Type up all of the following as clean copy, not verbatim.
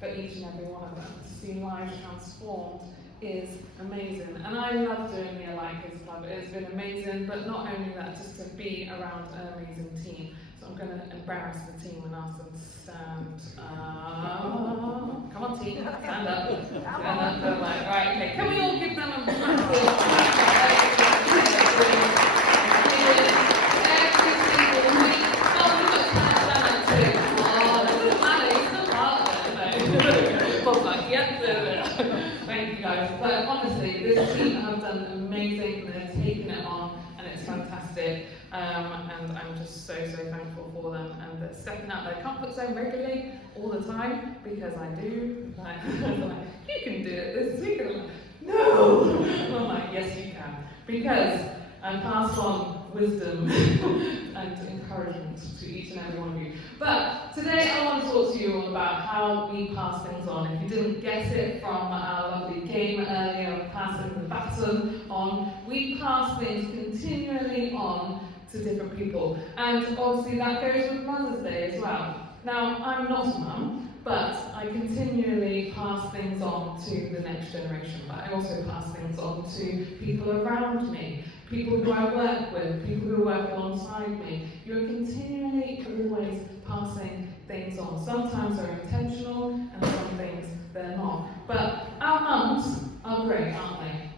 for each and every one of them. To see lives transformed is amazing. And I love doing the Alike Kids Club. It's been amazing, but not only that, just to be around an amazing team. So I'm going to embarrass the team and ask them to stand up. Come on, team, stand up. Stand up. Right, okay. Can we all give them a Thank you guys. But honestly, this team have done amazing. They've taken it on, and it's fantastic. And I'm just so thankful for them. And they're stepping out their comfort zone regularly, all the time, because I do. Like, you can do it this week. I'm like, no. I'm like, yes, you can, because I pass on wisdom and encouragement to each and every one of you. But today I want to talk to you all about how we pass things on. If you didn't get it from our lovely game earlier of passing the baton on, we pass things continually on to different people. And obviously that goes with Mother's Day as well. Now, I'm not a mum, but I continually pass things on to the next generation. But I also pass things on to people around me, people who I work with, people who work alongside me. You're continually always passing things on. Sometimes they're intentional, and some things they're not. But our mums are great, aren't they?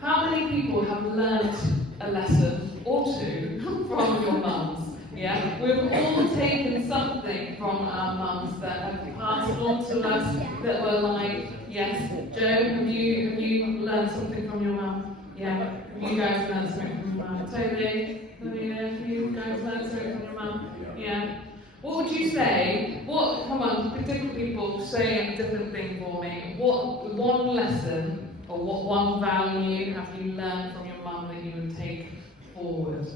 How many people have learned a lesson or two from your mums? Yeah, we've all taken something from our mums that have passed on to us that were like, yes, Joe, have you learned something from your mum? Yeah, have you guys learned something from your mum? Toby, have you guys learned something from your mum? Yeah. What would you say? Come on, different people say a different thing for me. What one lesson or what one value have you learned from your mum that you would take forward?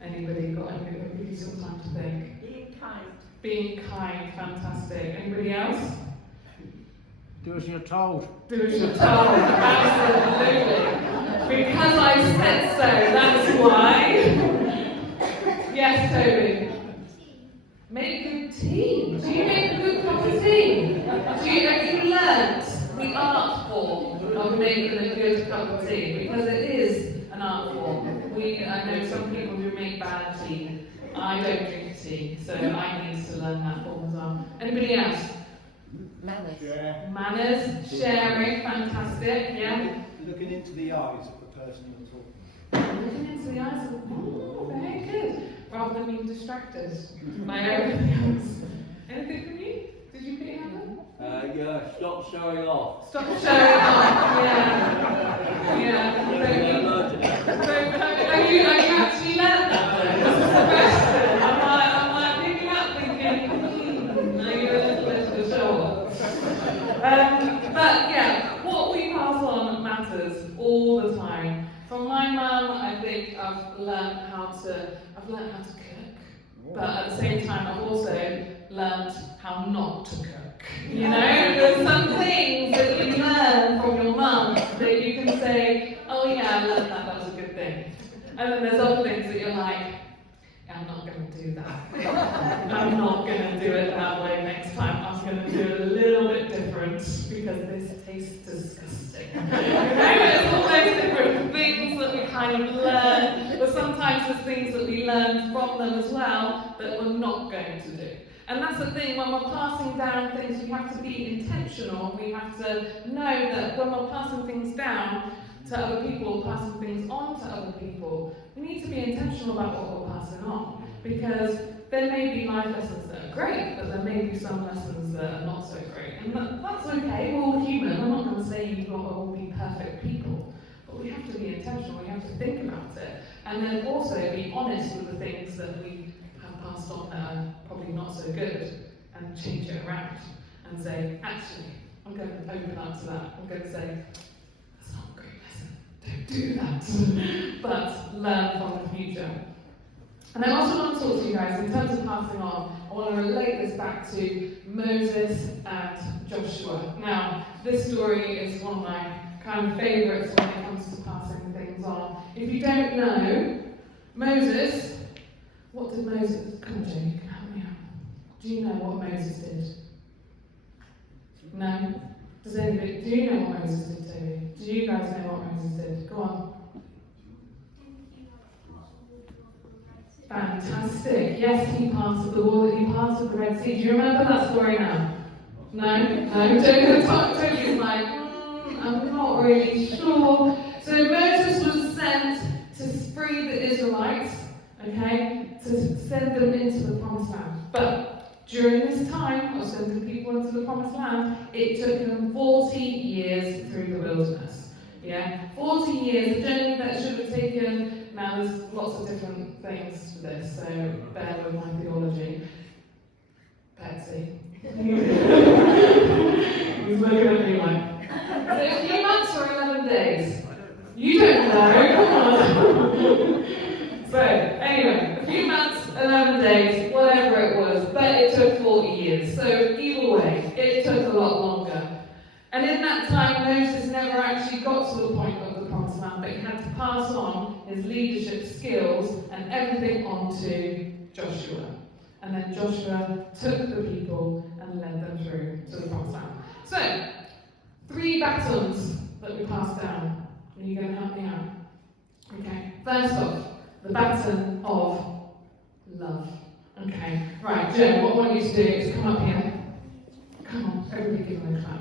Anybody got anything? I'll give you some time to think. Being kind. Being kind, fantastic. Anybody else? Do as you're told. Do as you're told, absolutely. Because I said so, that's why. Yes, Toby. Make good tea. Do you make a good cup of tea? Have you learnt the art form of making a good cup of tea? Because it is an art form. I know some people who make bad tea. I don't drink tea, so I need to learn that form as well. Anybody else? Manners. Yeah. Manners, sharing, fantastic, yeah. Looking into the eyes of the person you're talking to. Looking into the eyes of very good. Rather than being distracted by everything else. Anything from you? Did you put your hand up? Yeah, stop showing off. Stop showing off, yeah. So have you actually learned that? This is the question. I'm like picking up thinking, are you a little bit of a show off? But yeah, what we pass on matters all the time. From my mum, I think I've learned how to cook, but at the same time I've also learned how not to cook. You know, there's some things that you learn from your mum that you can say, oh yeah, I learned that was a good thing. And then there's other things that you're like, I'm not going to do that. I'm not going to do it that way next time. I'm going to do it a little bit different because this tastes disgusting. You know, there's all those different things that we kind of learn, but sometimes there's things that we learn from them as well that we're not going to do. And that's the thing, when we're passing down things, we have to be intentional. We have to know that when we're passing things down to other people, passing things on to other people, we need to be intentional about what we're passing on. Because there may be life lessons that are great, but there may be some lessons that are not so great. And that's okay, we're all human. I'm not going to say you've got to all be perfect people. But we have to be intentional, we have to think about it. And then also be honest with the things that we have passed on that are probably not so good, and change it around. And say, actually, I'm going to open up to that. I'm going to say, that's not a great lesson. Don't do that. But learn from the future. And I also want to talk to you guys, in terms of passing on, I want to relate this back to Moses and Joshua. Now, this story is one of my kind of favourites when it comes to passing things on. If you don't know, Moses, what did Moses, come on Jane, you can help me out. Do you know what Moses did? No? Does anybody, do you know what Moses did, Toby? Do you guys know what Moses did? Go on. Fantastic. Yes, he parted the wall, he parted the Red Sea. Do you remember that story now? No? No? Toby's like, I'm not really sure. So Moses was sent to free the Israelites, okay, to send them into the promised land. But during this time of sending people into the promised land, it took them 40 years through the wilderness. Yeah? 40 years, a journey that should have taken, now there's lots of different things for this, so bear with my theology. Betsy. He's looking at me like, so a few months or 11 days? You don't know, come on. So, anyway, a few months, 11 days, whatever it was, but it took 40 years. So, either way, it took a lot longer. And in that time, Moses never actually got to the point of the promised land, but he had to pass on his leadership skills and everything on to Joshua. And then Joshua took the people and led them through to the promised land. So, 3 batons that we passed down. Are you going to help me out? Okay. First off, the baton of love. Okay. Right, Jen, what I want you to do is come up here. Come on, everybody give them a clap.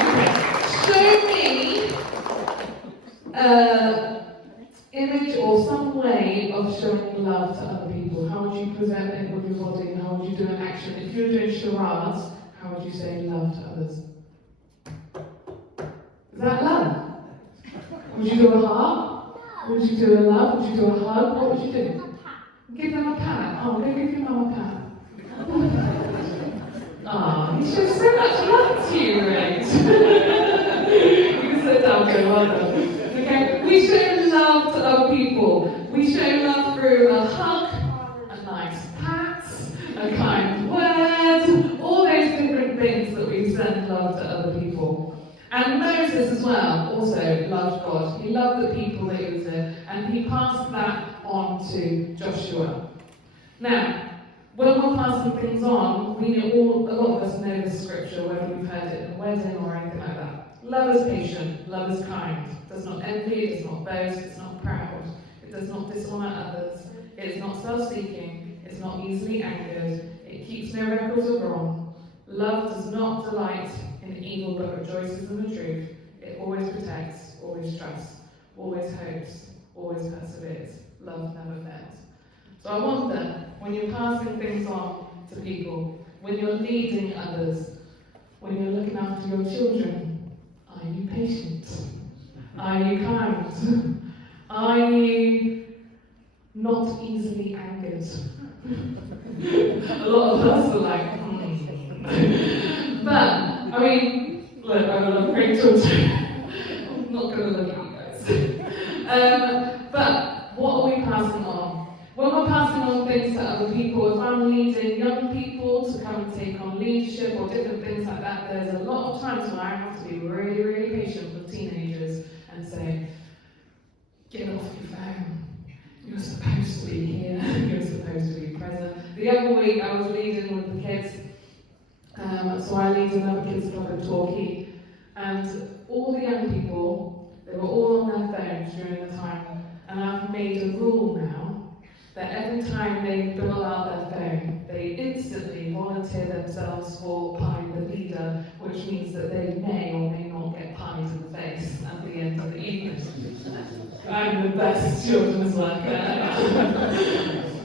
Okay. Show me image or some way of showing love to other people. How would you present it with your body? How would you do an action? If you were doing charades, how would you say love to others? Is that love? Would you do a heart? Would you do a love? Would you do a hug? What would you do? Give them a pat. Oh, go give your mum a pat. Ah, he shows so much love to you, right? You can sit down, go, well done. Okay, we show love to other people. We show love through a hug, a nice pat, a kind word, all those different things that we send love to other people. And Moses as well also loved God. He loved the people that he was in, and he passed that on to Joshua. Now, when we're passing things on, we know a lot of us know this scripture, whether we've heard it in a wedding or anything like that. Love is patient, love is kind, does not envy, does not boast, it's not proud, it does not dishonour others, it is not self-seeking, it's not easily angered, it keeps no records of wrong. Love does not delight in evil but rejoices in the truth. It always protects, always trusts, always hopes, always perseveres. Love never fails. So I wonder, when you're passing things on to people, when you're leading others, when you're looking after your children, are you patient? Are you kind? Are you not easily angered? A lot of us are like, But, I mean, look, I love great children. I'm not going to look at you guys. But, what are we passing on? When we're passing on things to other people, if I'm leading young people to come and take on leadership or different things like that, there's a lot of times when I have to be really, really patient with teenagers and say, get off your phone. You're supposed to be here. You're supposed to be present. The other week I was leading with the kids. So I lead another kids club in Torquay, and all the young people, they were all on their phones during the time, and I've made a rule now that every time they pull out their phone, they instantly volunteer themselves for pie the leader, which means that they may or may not get pied in the face at the end of the evening. I'm the best children's worker.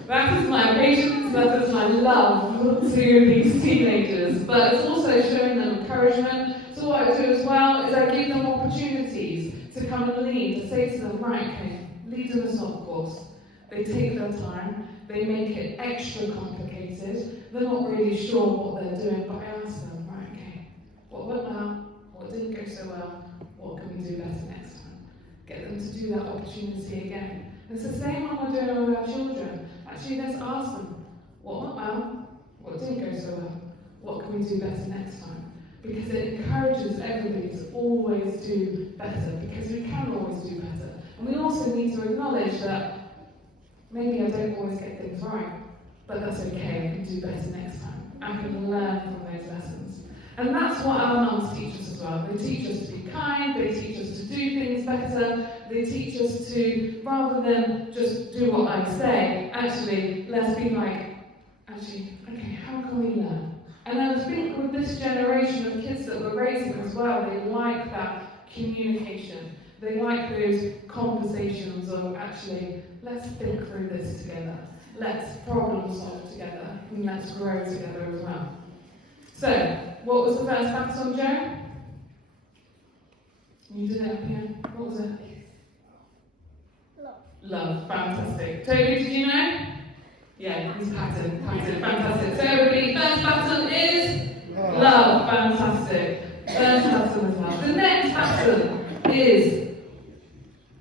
That is my patience, that is my love to these teenagers, but it's also showing them encouragement. So what I do as well is I give them opportunities to come and lead, to say to them, right, okay, lead in a song course. They take their time, they make it extra complicated, they're not really sure what they're doing, but I ask them, right, okay, what went well, what didn't go so well, what can we do better next time? Get them to do that opportunity again. It's the same when we're doing with our children. Actually, let's ask them, what went well, what didn't go so well, what can we do better next time? Because it encourages everybody to always do better, because we can always do better. And we also need to acknowledge that maybe I don't always get things right, but that's okay, I can do better next time. I can learn from those lessons. And that's what our mums teach us as well. They teach us to be kind, they teach us to do things better, they teach us to, rather than just do what I say, actually, let's be like, okay, how can we learn? And I think with this generation of kids that we're raising as well, they like that communication. They like those conversations of actually, let's think through this together. Let's problem solve together. And let's grow together as well. So, what was the first baton, Joe? You did it up here. What was it? Love. Love. Fantastic. Toby, did you know? Yeah, he's pattern. Fantastic. So everybody, first pattern is love. Fantastic. First pattern as well. The next pattern is,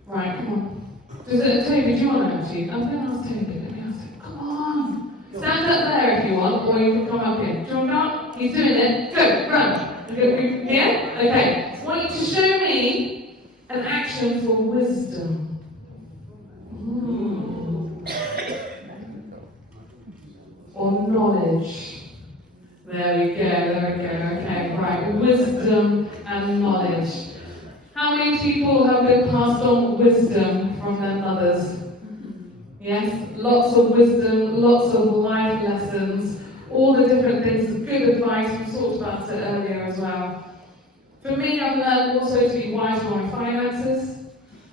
right, come on. Toby, do you want to actually? I'm going to ask Toby. Let me ask him. Come on. Stand up there if you want, or you can come up here. Do you want to come up? He's doing it. Go, run. Okay, here? Okay. I want you to show me an action for wisdom. Or knowledge. There we go. Okay, right. Wisdom and knowledge. How many people have been passed on wisdom from their mothers? Yes, lots of wisdom, lots of life lessons, all the different things, good advice. We talked about it earlier as well. For me, I've learned also to be wise with my finances.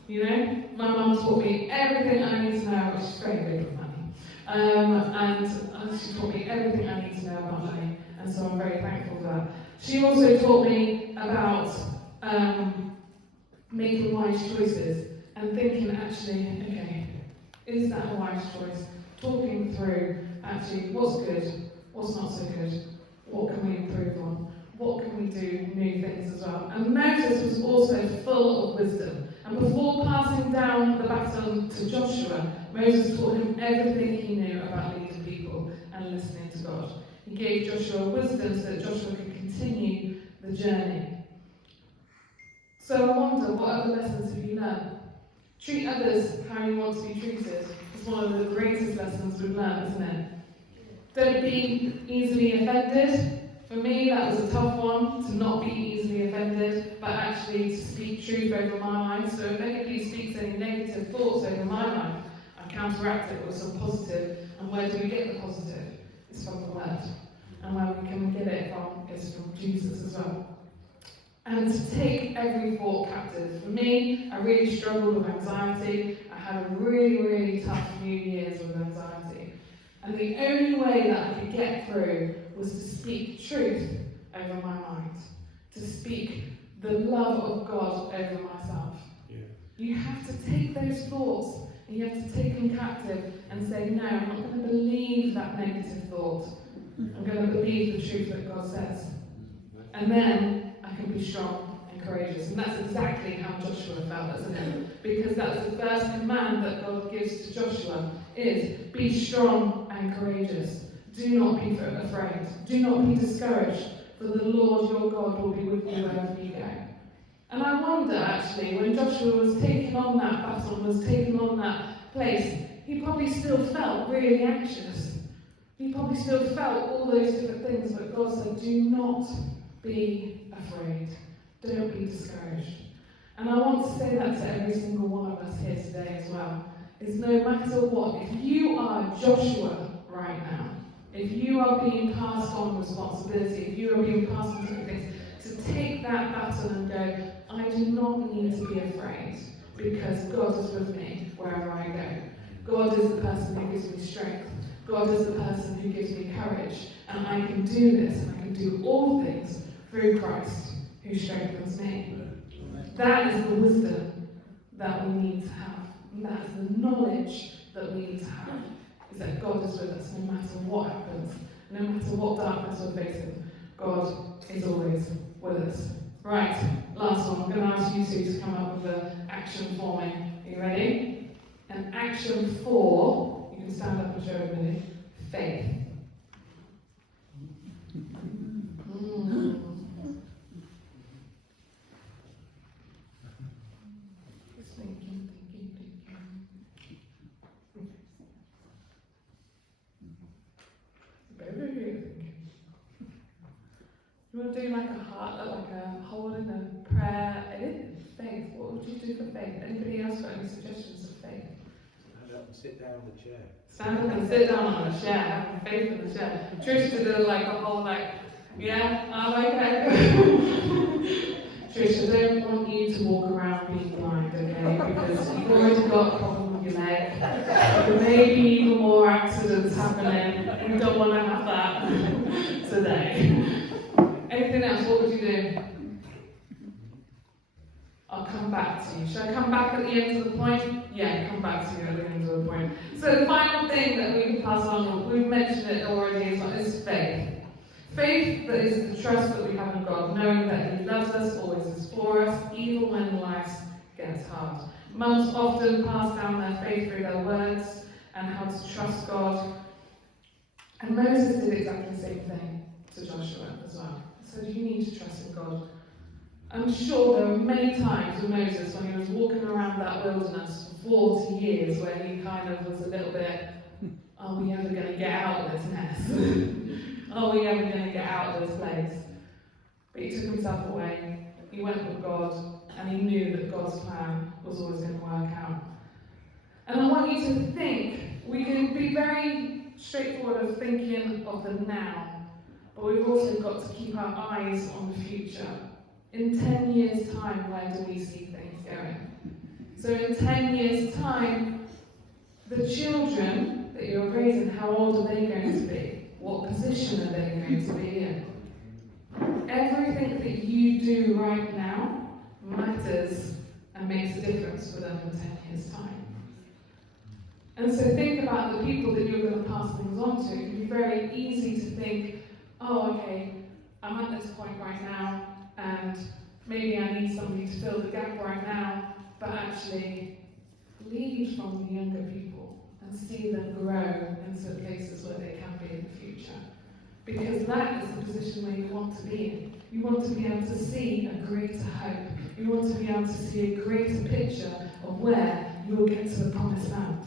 You know, my mum taught me everything I need to know, which is very big with money. And she taught me everything I need to know about money, and so I'm very thankful for that. She also taught me about making wise choices and thinking, actually, okay, is that a wise choice? Talking through, actually, what's good, what's not so good, what can we improve on, what can we do, new things as well. And Moses was also full of wisdom. And before passing down the baton to Joshua, Moses taught him everything he knew about leading people and listening to God. He gave Joshua wisdom so that Joshua could continue the journey. So I wonder, what other lessons have you learned? Treat others how you want to be treated. It's one of the greatest lessons we've learned, isn't it? Don't be easily offended. For me, that was a tough one, to not be easily offended, but actually to speak truth over my life. So if anybody speaks any negative thoughts over my life, I counteract it with some positive. And where do we get the positive? It's from the Word. And where can we get it from? It's from Jesus as well. And to take every thought captive. For me, I really struggled with anxiety. I had a really tough few years with anxiety. And the only way that I could get through was to speak truth over my mind. To speak the love of God over myself. Yeah. You have to take those thoughts and you have to take them captive and say, no, I'm not going to believe that negative thought. I'm going to believe the truth that God says. And then I can be strong and courageous. And that's exactly how Joshua felt, isn't it? Because that's the first command that God gives to Joshua, is be strong and courageous. Do not be afraid. Do not be discouraged, for the Lord your God will be with you wherever you go. And I wonder, actually, when Joshua was taking on that battle, was taking on that place, he probably still felt really anxious. He probably still felt all those different things, but God said, do not be afraid. Don't be discouraged. And I want to say that to every single one of us here today as well. Is no matter what, if you are Joshua right now, if you are being passed on responsibility, if you are being passed on different things, to take that baton and go, I do not need to be afraid, because God is with me wherever I go. God is the person who gives me strength. God is the person who gives me courage. And I can do this, and I can do all things through Christ who strengthens me. That is the wisdom that we need to have. And that is the knowledge that we need to have. Is that God is with us no matter what happens, no matter what darkness we're facing. God is always with us. Right, last one. I'm going to ask you two to come up with an action for me. Are you ready? And action 4, you can stand up and show everybody, faith. Thinking. Very thinking. You want would do like a holding a prayer. Faith. What would you do for faith? Anybody else got any suggestions of faith? Stand up and sit down in the chair. Stand up and sit down on a chair, having faith in the chair. Trish did a whole yeah, I'm okay. Trish, I don't want you to walk around being blind, okay? Because you've already got a problem with your leg. There may be even more accidents happening. We don't want to have that today. Anything else? What would you do? I'll come back to you. Should I come back at the end of the point? Yeah, come back to you at the end of the point. So the final thing that we can pass on, we've mentioned it already, is faith. Faith that is the trust that we have in God, knowing that He loves us, always is for us, even when life gets hard. Mums often pass down their faith through their words and how to trust God. And Moses did exactly the same thing to Joshua as well. He said, you need to trust in God. I'm sure there were many times with Moses when he was walking around that wilderness for 40 years where he kind of was a little bit, are we ever going to get out of this mess? Are we ever going to get out of this place? But he took himself away, he went with God, and he knew that God's plan was always going to work out. And I want you to think, we can be very straightforward of thinking of the now, but we've also got to keep our eyes on the future. In 10 years' time, where do we see things going? So in 10 years' time, the children that you're raising, how old are they going to be? What position are they going to be in? Everything that you do right now matters and makes a difference for them in 10 years' time. And so think about the people that you're going to pass things on to. It can be very easy to think, oh, okay, I'm at this point right now, and maybe I need somebody to fill the gap right now, but actually lead from the younger people and see them grow into places where they can be in the future. Because that is the position where you want to be in. You want to be able to see a greater hope. You want to be able to see a greater picture of where you will get to the promised land.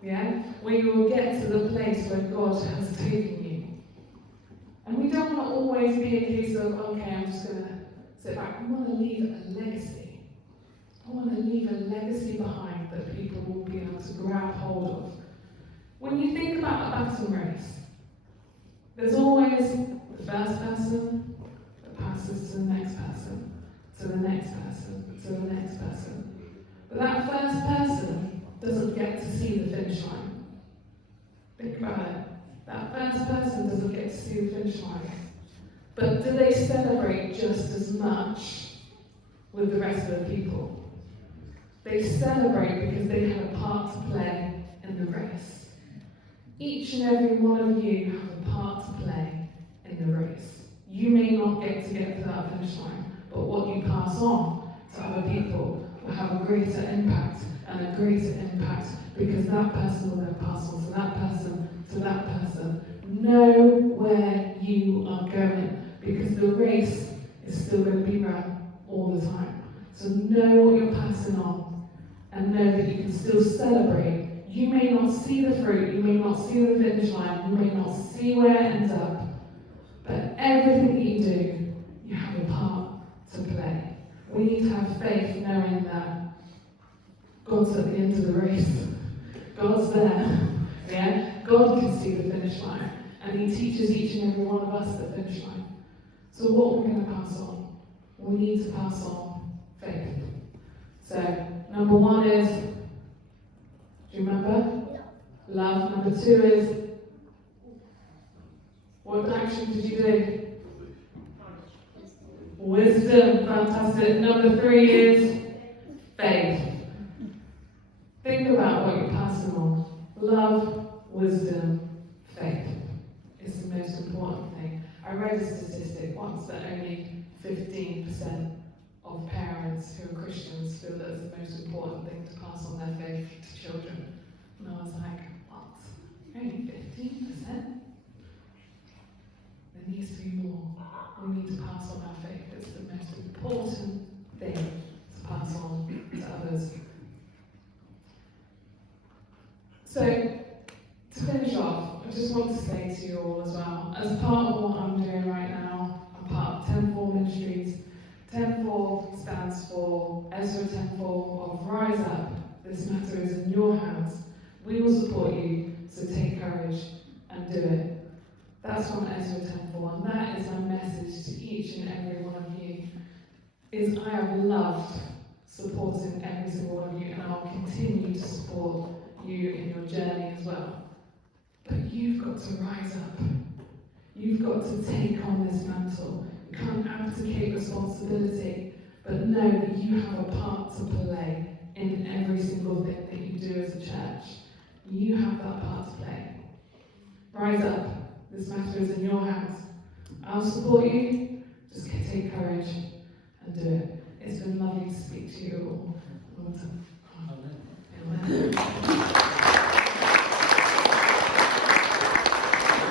Yeah? Where you will get to the place where God has taken you. And we don't want to always be a case of, okay, I'm just going to sit back. We want to leave a legacy. I want to leave a legacy behind that people will be able to grab hold of. When you think about a baton race, there's always the first person that passes to the next person, to the next person, to the next person. But that first person doesn't get to see the finish line. Think about it. That first person doesn't get to see the finish line. But do they celebrate just as much with the rest of the people? They celebrate because they have a part to play in the race. Each and every one of you have a part to play in the race. You may not get to that finish line, but what you pass on to other people will have a greater impact and a greater impact because that person will then pass on to that person, to that person. Know where you are going because the race is still going to be run all the time. So know what you're passing on and know that you can still celebrate. You may not see the fruit, you may not see the finish line, you may not see where it ends up, but everything that you do, you have a part to play. We need to have faith knowing that God's at the end of the race. God's there. Yeah? God can see the finish line. And He teaches each and every one of us the finish line. So what are we going to pass on? We need to pass on faith. So, number 1 is, do you remember? Love. Number 2 is, what action did you do? Wisdom. Fantastic. Number 3 is faith. Think about what you're passing on. Love, wisdom, faith is the most important thing. I read a statistic once that only 15% of parents who are Christians feel that it's the most important thing to pass on their faith to children. And I was like, what? Only 15%? There needs to be more. We need to pass on our faith. It's the most important thing to pass on to others. So, to finish off, I just want to say to you all as well, as part of what I'm doing right now, I'm part of 10-4 stands for Ezra 10-4 of Rise Up. This matter is in your hands. We will support you, so take courage and do it. That's from Ezra 10:4, and that is my message to each and every one of you, is I have loved supporting every single one of you, and I will continue to support you in your journey as well. But you've got to rise up. You've got to take on this mantle. You can't abdicate responsibility, but know that you have a part to play in every single thing that you do as a church. You have that part to play. Rise up. This matter is in your hands. I'll support you. Just take courage and do it. It's been lovely to speak to you all. Amen.